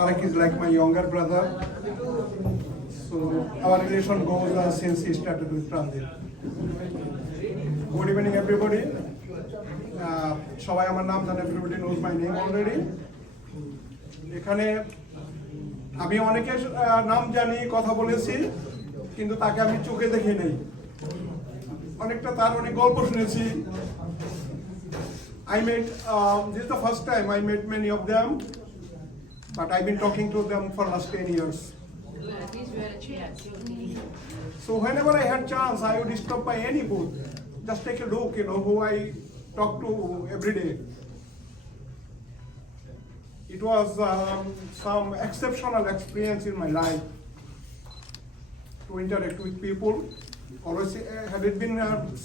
Tarak is like my younger brother. So our relation goes since he started with transit. Good evening, everybody. সবাই আমার নাম জানে, everybody knows my name already. এখানে আমি অনেকের নাম জানি, কথা বলেছি, কিন্তু তাকে আমি চোখে দেখি নাই। অনেকটা তার অনেক গল্প শুনেছি। I met, this is the first time I met many of them, but I've been talking to them for last 10 years. So whenever I had chance, I would stop by any booth, just take a look, who I talk to every day. It was some exceptional experience in my life to interact with people. Always, have it been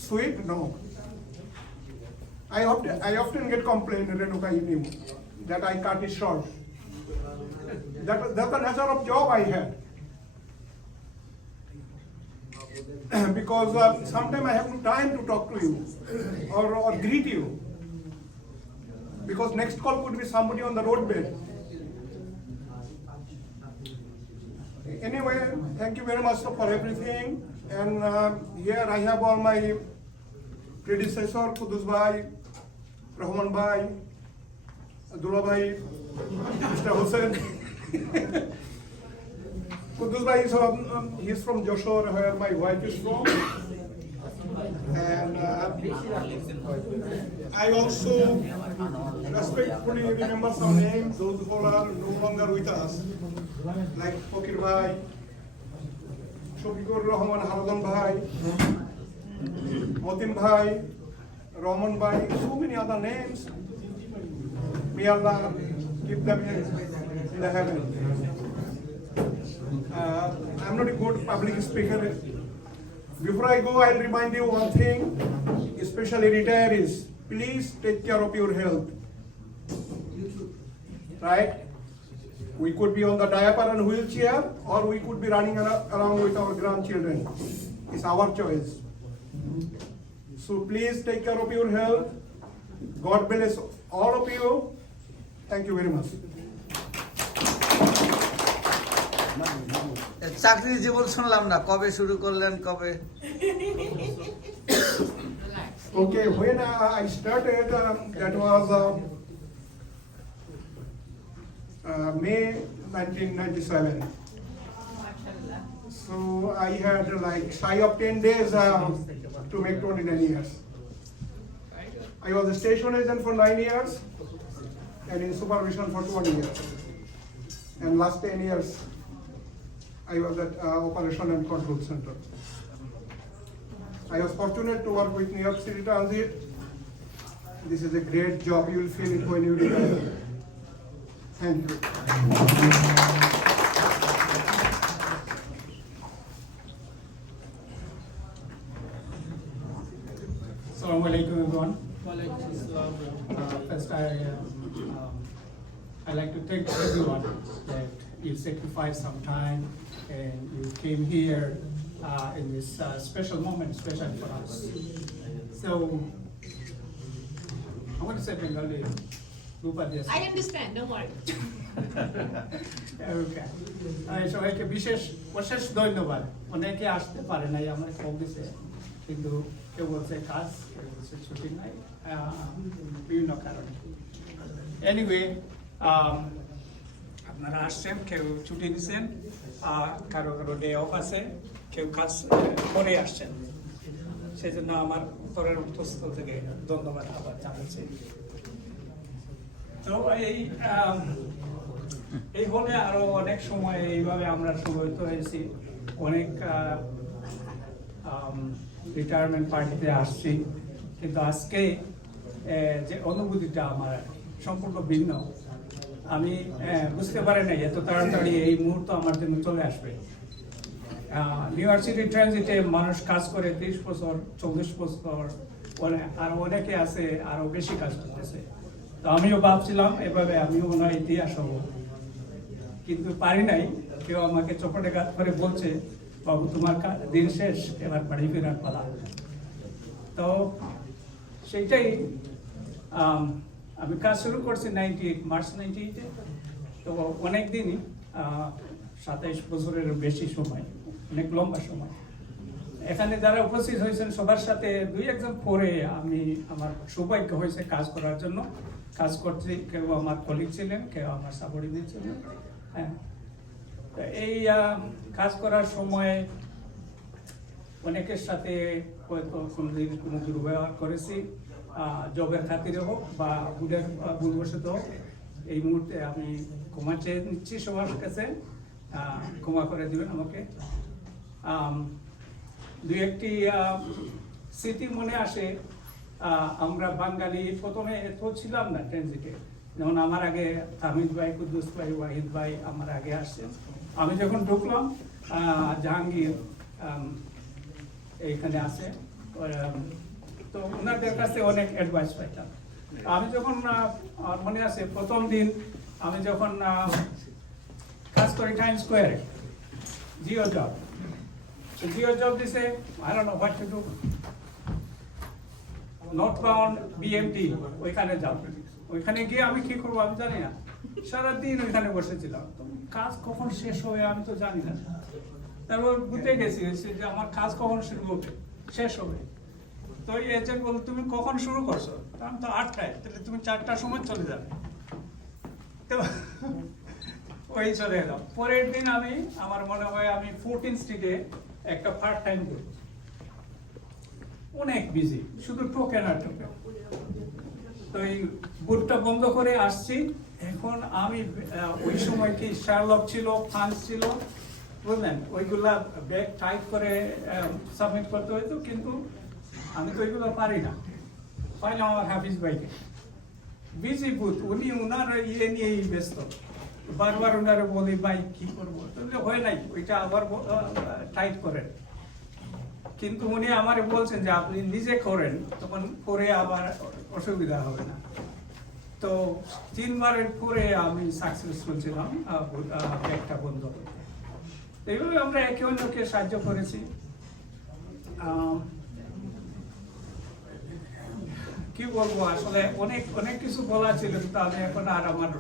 sweet? No. I often get complained, Renuka, you knew, that I cut it short. That's the nature of job I had. Because sometimes I have no time to talk to you or greet you. Because next call could be somebody on the roadbed. Anyway, thank you very much for everything. And here I have all my predecessor, Kudus Bhai, Rahman Bhai, Abdullah Bhai, Mr. Hussain. Kudus Bhai is he's from Joshore, where my wife is from. And I also respectfully remember some names, those who are no longer with us, like Fakir Bhai, Shofikur Rahman Haradan Bhai, Motin Bhai, Rahman Bhai, so many other names. May Allah keep them in the heaven. I'm not a good public speaker. Before I go, I'll remind you one thing, especially retirees, please take care of your health. Right? We could be on the diaper and wheelchair, or we could be running around with our grandchildren. It's our choice. So please take care of your health. God bless all of you. Thank you very much. চাকরির জীবন শুনলাম না, কবে শুরু করলেন, কবে? Okay, when I started, that was May 1997. So I had like shy of 10 days to make 29 years. I was a station agent for 9 years and in supervision for 20 years. And last 10 years, I was at Operation and Control Center. I was fortunate to work with New York City Transit. This is a great job. You will feel it when you retire. Thank you. Assalamu alaikum, everyone. First, I like to thank everyone that you sacrificed some time and you came here in this special moment, especially for us. So, I want to say Bengali. I understand, don't worry. Okay. সবাইকে বিশেষ ধন্যবাদ। অনেকে আসতে পারে নাই, আমার ফোন দিছে, কিন্তু কেউ বলছে কাজ, কেউ বলছে ছুটি নাই, বিভিন্ন কারণে। এনিওয়ে, আপনারা আসছেন, কেউ ছুটি দিচ্ছেন, কারো ডে অফ আছে, কেউ কাজ করে আসছেন, সেই জন্য আমার পরের অন্তঃস্থল থেকে ধন্যবাদ আবার জানাচ্ছি। তো এই হলে আরো অনেক সময় এইভাবে আমরা সমবেত হয়েছি, অনেক রিটায়ারমেন্ট পার্টিতে আসছি, কিন্তু আজকে যে অনুভূতিটা আমার সম্পূর্ণ ভিন্ন। আমি বুঝতে পারি নাই এত তাড়াতাড়ি এই মুহূর্ত আমার জন্য চলে আসবে। নিউ ইয়র্ক সিটি ট্রানজিটে মানুষ কাজ করে 30 বছর, 40 বছর, আর অনেকে আছে আরো বেশি কাজ করতেছে। তো আমিও ভাবছিলাম এভাবে আমিও মনে হয় ইতিহাস হব, কিন্তু পারি নাই। কেউ আমাকে চপটে কাজ করে বলছে, বাবু তোমার দিন শেষ, এবার বাড়ি ফেরার পালা। তো সেইটাই আমি কাজ শুরু করছি 98 মার্চ 98-এ। তো অনেক দিনই 27 বছরের বেশি সময়, অনেক লম্বা সময়। এখানে যারা উপস্থিত হয়েছেন সবার সাথে দুই একজন পরে আমি আমার সৌভাগ্য হয়েছে কাজ করার জন্য। কাজ করতে কেউ আমার কলিগ ছিলেন, কেউ আমার সাবঅর্ডিনেট ছিলেন। হ্যাঁ, তো এই কাজ করার সময় অনেকের সাথে হয়তো কোনোদিন কোনো দুর্ব্যবহার করেছি, জবের খাতিরে হোক বা ভুলবশত হোক। এই মুহূর্তে আমি ক্ষমা চেয়ে নিচ্ছি সবার কাছে, ক্ষমা করে দিবেন আমাকে। দুই একটি স্মৃতি মনে আসে। আমরা বাঙালি প্রথমে এত ছিলাম না ট্রানজিটে, যেমন আমার আগে তামিদ ভাই, কুদ্দুস ভাই, ওয়াহিদ ভাই আমার আগে আসছেন। আমি যখন ঢুকলাম জাহাঙ্গীর এইখানে আছে, তো ওনাদের কাছে অনেক অ্যাডভাইস পাইতাম। আমি যখন মনে আছে প্রথম দিন আমি যখন কাজ করি টাইম স্কোয়ারে, Jio job. So Geo job দিছে, I don't know what to do. Northbound BMT ওইখানে যাব। ওইখানে গিয়ে আমি কি করবো আমি জানি না, সারাদিন ওইখানে বসেছিলাম। তো কাজ কখন শেষ হবে আমি তো জানি না। তারপর বুঝতে গেছি যে আমার কাজ কখন শুরু হবে, শেষ হবে। তো এই এজেন্ট বলল তুমি কখন শুরু করছো? আমি তো 8টায়, তাহলে তুমি 4টার সময় চলে যাবে। তো ওই চলে এলাম। পরের দিন আমি আমার মনে হয় আমি 14 স্ট্রিটে একটা পার্ট টাইম করি, অনেক বিজি, শুধু টোকেন আর টোকেন। তো এই বুথটা বন্ধ করে আসছি। এখন আমি ওই সময় কি শার্লক ছিল, ফান্স ছিল, বুঝলেন, ওইগুলা ব্যাগ টাইপ করে সাবমিট করতে হইতো, কিন্তু আমি তো ওইগুলো পারি না। পাইলাম আমার হাফিজ ভাইকে, বিজি বুথ, উনি উনার ইয়ে নিয়েই ব্যস্ত। বারবার ওনারে বলি ভাই কি করবো, তাহলে হয় নাই, ওইটা আবার টাইট করেন। কিন্তু উনি আমারে বলছেন যে আপনি নিজে করেন, তখন করে আবার অসুবিধা হবে না। তো 3 বারের পরে আমি সাকসেসফুল ছিলাম একটা বন্ধ। এইভাবে আমরা একে অন্যকে সাহায্য করেছি। কি বলবো, আসলে অনেক অনেক কিছু বলা ছিল, কিন্তু আমি এখন আর আমার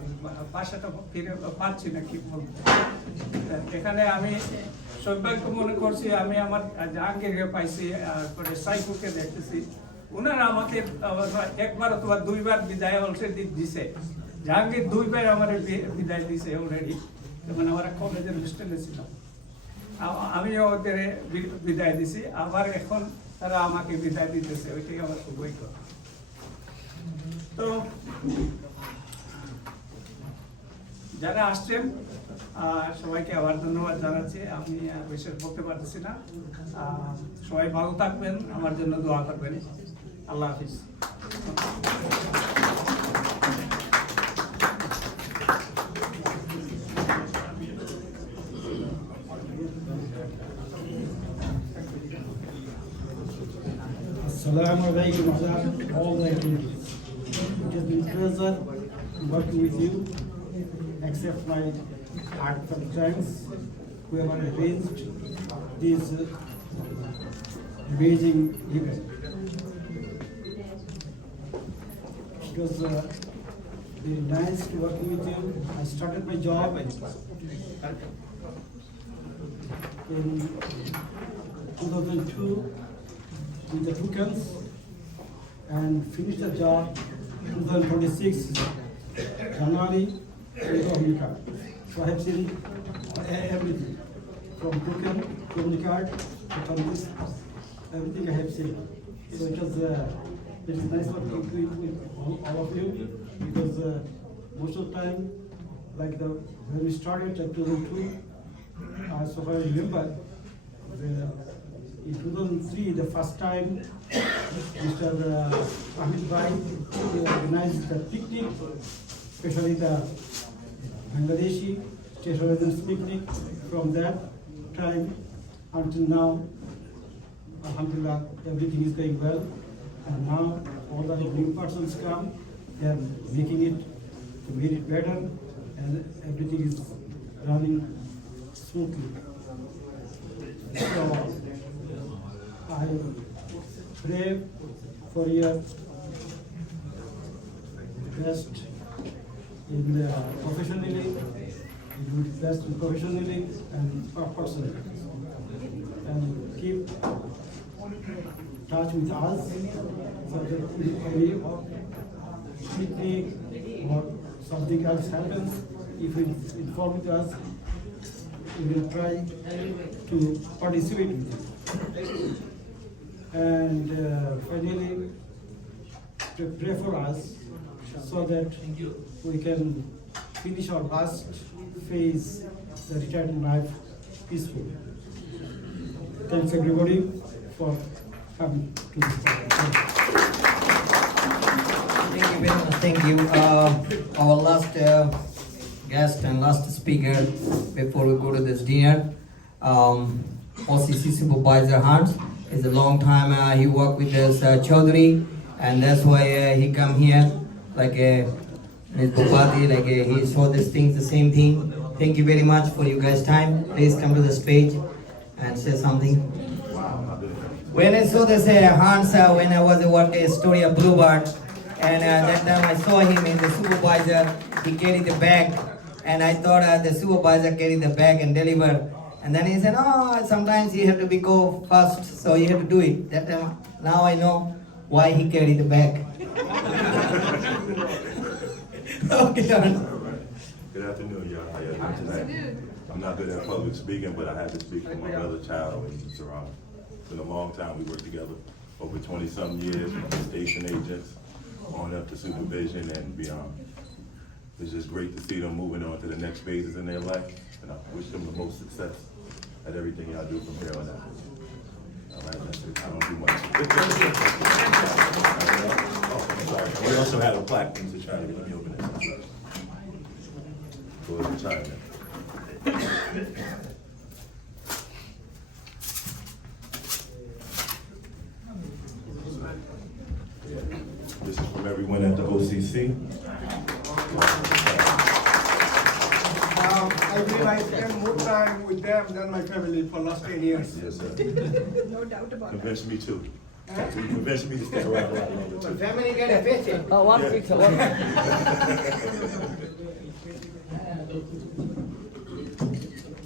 ভাষাটা ফিরে পাচ্ছি না কি বলবো। এখানে আমি সৌভাগ্য মনে করছি, আমি আমার জাহাঙ্গীরকে পাইছি, তারপরে সাইফুকে দেখতেছি। ওনারা আমাকে একবার অথবা 2বার বিদায় অলরেডি দিছে। জাহাঙ্গীর 2বার আমার বিদায় দিছে অলরেডি, তখন আমার কলেজের হোস্টেলে ছিলাম। আমিও ওদের বিদায় দিছি, আবার এখন তারা আমাকে বিদায় দিতেছে, ওইটাই আমার সৌভাগ্য। তো যারা আসছেন সবাইকে আবার ধন্যবাদ জানাচ্ছি। আমি বেশি বলতে পারতেছি না। সবাই ভালো থাকবেন, আমার জন্য দোয়া করবেন। আল্লাহ হাফিজ। Assalamu alaikum all the attendees. It has been a pleasure working with you. Accept my heartfelt thanks whoever arranged this amazing event. It was very nice to working with you. I started my job in 2002 with the tokens and finished the job 2026 January with Omnicard. So I have seen everything from token to Omnicard to Congress, everything I have seen. So it was it's nice working with all of you, because most of the time, like when we started in 2002, so far I remember, in 2003, the first time, Mr. Ahmed Bhai organized the picnic, especially the Bangladeshi State Residence picnic. From that time until now, alhamdulillah, everything is going well. And now all the new persons come, they are making it to make it better, and everything is running smoothly. So I pray for your best in professionally, he do his best in professionally and personally, and keep touch with us so that if any picnic or something else happens, if it inform with us, we will try to participate with it. And finally, to pray for us so that we can finish our last phase, the retirement life, peacefully. Thanks everybody for coming to this program. Thank you very much. Thank you. Our last guest and last speaker before we go to this dinner, OCC Supervisor Hans is a long time. He worked with us Chaudhary, and that's why he come here like Ms. Bhupati, like he saw these things, the same thing. Thank you very much for you guys' time. Please come to the stage and say something. When I saw this Hans, when I was working at Astoria Boulevard, and that time I saw him in the supervisor, he carried the bag, and I thought the supervisor carried the bag and deliver. And then he said, oh, sometimes you have to go first, so you have to do it. That time, now I know why he carried the bag. Okay, Hans. Good afternoon, y'all. How y'all doing tonight? I'm not good at public speaking, but I had to speak for my brother Child when he was around. It's been a long time. We worked together over 20-something years, from station agents on up to supervision and beyond. It's just great to see them moving on to the next phases in their life, and I wish them the most success at everything y'all do from here on out. All right, that's it. I don't do much. Oh, I'm sorry. We also had a plaque from the Child. Let me open this. For his retirement. This is from everyone at the OCC. I believe I spend more time with them than my family for last 10 years. Yes, sir. No doubt about that. Convinced me too. So you convinced me to stay around a lot longer too. Family get a picture. Oh, one picture.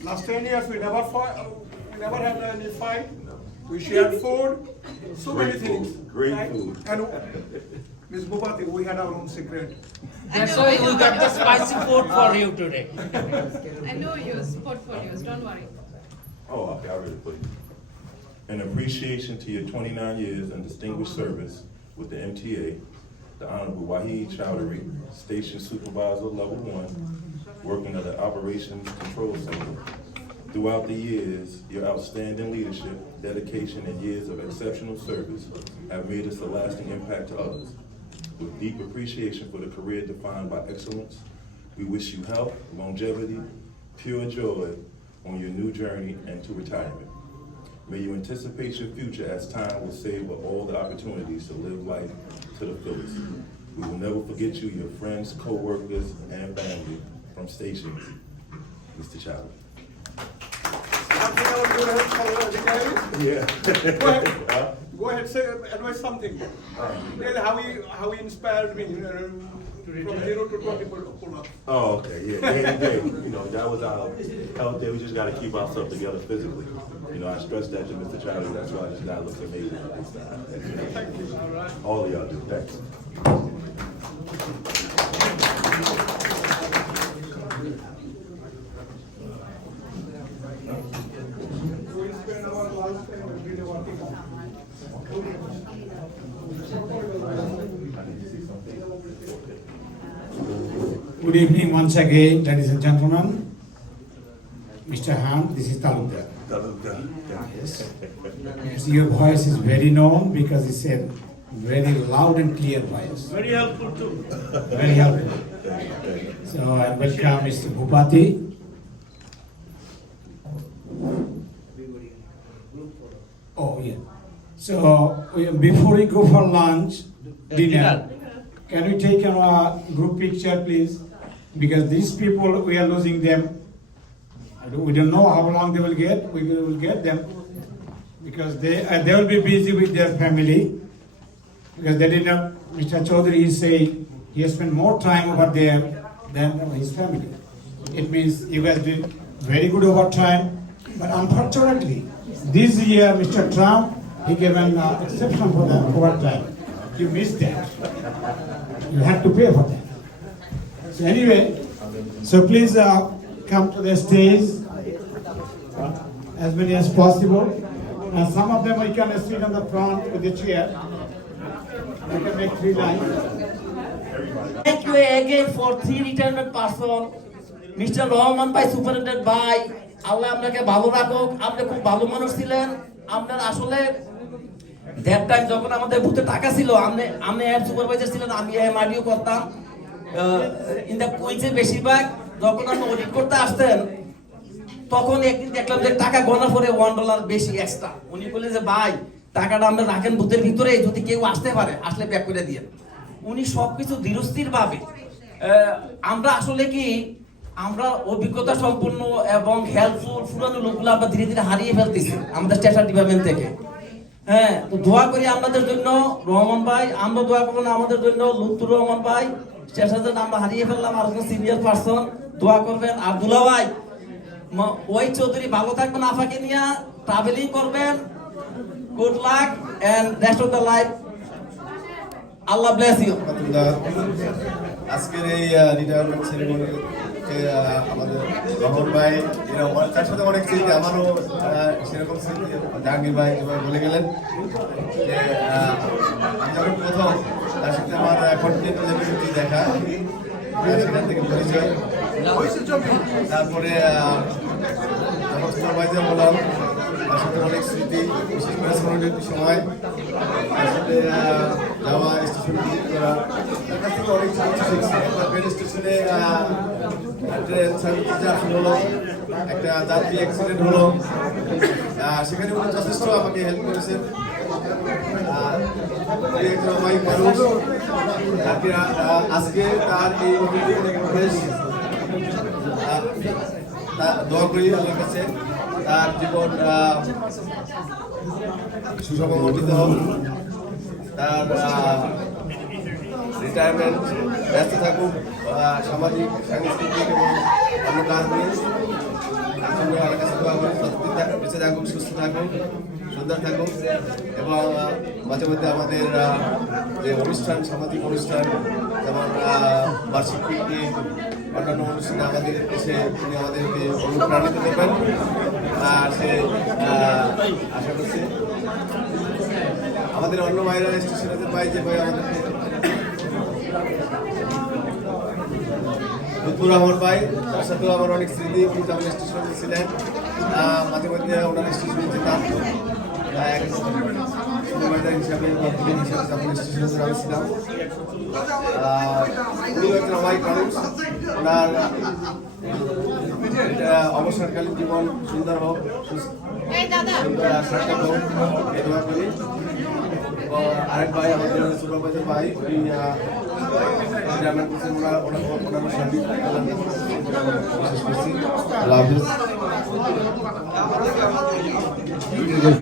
Last 10 years, we never fought, we never had any fight. We shared food, so many Great things. food, great right? food. And Ms. Bhupati, we had our own secret. That's why we got the spicy food for you today. I know your portfolios, don't worry. Oh, okay, I really put it. In appreciation to your 29 years and distinguished service with the MTA, the Honorable Wahid Chowdhury, Station Supervisor Level 1, working at the Operations Control Center. Throughout the years, your outstanding leadership, dedication, and years of exceptional service have made us a lasting impact to others. With deep appreciation for the career defined by excellence, we wish you health, longevity, pure joy on your new journey and to retirement. May you anticipate your future as time will savor all the opportunities to live life to the fullest. We will never forget you, your friends, co-workers, and family from stations. Mr. Chowdhury. Yeah. Go ahead. Go ahead, say, advise something. Tell how he inspired me from 0 to 20 pull-up. Oh, okay, yeah, day to day, you know, that was our health day. We just gotta keep ourselves together physically. You know, I stressed that to Mr. Chowdhury, that's why this guy looks amazing at this time. Thank you. All of y'all do, thanks. We spend our lifetime really working on. Good evening once again, ladies and gentlemen. Mr. Han, this is Talukdar. Yes. Your voice is very known because it's a very loud and clear voice. Very helpful too. Very helpful. So I welcome Mr. Bhupati. Oh, yeah. So before we go for lunch, dinner, can we take a group picture, please? Because these people, we are losing them. We don't know how long they will get. We will get them because they will be busy with their family. Because they did not. Mr. Chaudhary is saying he has spent more time over there than his family. It means you guys did very good overtime, but unfortunately, this year Mr. Trump, he gave an exception for the overtime. You missed that. You had to pay for that. So anyway, so please come to the stage, as many as possible. And some of them we can sit on the front with the chair. We can make 3 lines. Thank you again for 3 retirement person, Mr. Rahman Bhai, Superintendent Bhai, আল্লাহ আপনাকে ভালো রাখুক, আপনি খুব ভালো মানুষ ছিলেন। আপনার আসলে দ্যাট টাইম যখন আমাদের বুথে টাকা ছিল, আপনি এর সুপারভাইজার ছিলেন, আমি এমআরডিও করতাম। ইন দ্য কুইজে বেশিরভাগ যখন আপনি অডিট করতে আসতেন, তখন একদিন দেখলাম যে টাকা গণা পরে $1 বেশি এক্সট্রা। উনি বললেন যে ভাই টাকাটা আমরা রাখেন বুথের ভিতরে, যদি কেউ আসতে পারে আসলে ব্যাক করে দিয়ে। উনি সবকিছু ধীরস্থির ভাবে, আমরা আসলে কি আমরা অভিজ্ঞতা সম্পন্ন এবং হেল্পফুল পুরানো লোকগুলো আমরা ধীরে ধীরে হারিয়ে ফেলতেছি আমাদের স্টেশন ডিপার্টমেন্ট থেকে। হ্যাঁ, তো দোয়া করি আপনাদের জন্য রহমান ভাই, আমরা দোয়া করবো না আমাদের জন্য লুৎফুর রহমান ভাই, স্টেশন আমরা হারিয়ে ফেললাম আর সিনিয়র পার্সন, দোয়া করবেন। আর দুলা ভাই ওই চৌধুরী ভালো থাকবেন, আফাকে নিয়ে ট্রাভেলিং করবেন, good luck and rest of the life, Allah bless you. আজকের এই রিটায়ারমেন্ট সেরেমনিতে আমাদের রহমান ভাই, এরা তার সাথে অনেক স্মৃতি, আমারও সেরকম স্মৃতি। জাহাঙ্গীর ভাই যেভাবে বলে গেলেন যে আমি যখন প্রথম তার সাথে আমার কন্টিনিউ লেভেল দেখা, সেখান থেকে পরিচয়। তারপরে যখন সুপারভাইজার হলাম, তার সাথে অনেক স্মৃতি, বিশেষ করে সমাজের সময় তার সাথে যাওয়া, স্টেশন ভিজিট করা, তার কাছ থেকে অনেক কিছু শিখছি। একবার ট্রেন স্টেশনে ট্রেন সার্ভিস হলো, একটা যাত্রী অ্যাক্সিডেন্ট হলো, সেখানে উনি যথেষ্ট আমাকে হেল্প করেছেন। একজন অমায়িক মানুষ, তাকে আজকে তার এই অভিযোগ দোয়া করি আল্লাহর কাছে তার জীবন সুসমর্জিত হোক, তার রিটায়ারমেন্ট ব্যস্ত থাকুক সামাজিক সাংস্কৃতিক এবং অন্য কাজ নিয়ে। আল্লাহর কাছে দোয়া করি বেঁচে থাকুক, সুস্থ থাকুক, সুন্দর থাকুক এবং মাঝে মধ্যে আমাদের যে অনুষ্ঠান, সামাজিক অনুষ্ঠান যেমন বার্ষিক পিকনিক, অন্যান্য অনুষ্ঠানে আমাদের এসে তিনি আমাদেরকে অনুপ্রাণিত করবেন। সে আশা করছি আমাদের অন্য ভাইরা স্টেশনে পাই যে ভাই আমাদেরকে লুৎফুর রহমান ভাই, তার সাথেও আমার অনেক স্মৃতি। উনি যেমন স্টেশনে ছিলেন, মাঝে মধ্যে ওনার স্টেশনে যেতাম সুপারভাইজার হিসাবে বা পুলিশ হিসাবে যেমন স্টেশনে আমি ছিলাম। উনিও একজন অমায়িক মানুষ, ওনার অবসরকালীন জীবন সুন্দর হোক, সার্থক হোক এই দোয়া করি। আরেক ভাই আমাদের সুপারভাইজার ভাই, উনি গ্রামের ওনার সাথে আল্লাহ হাফিজ।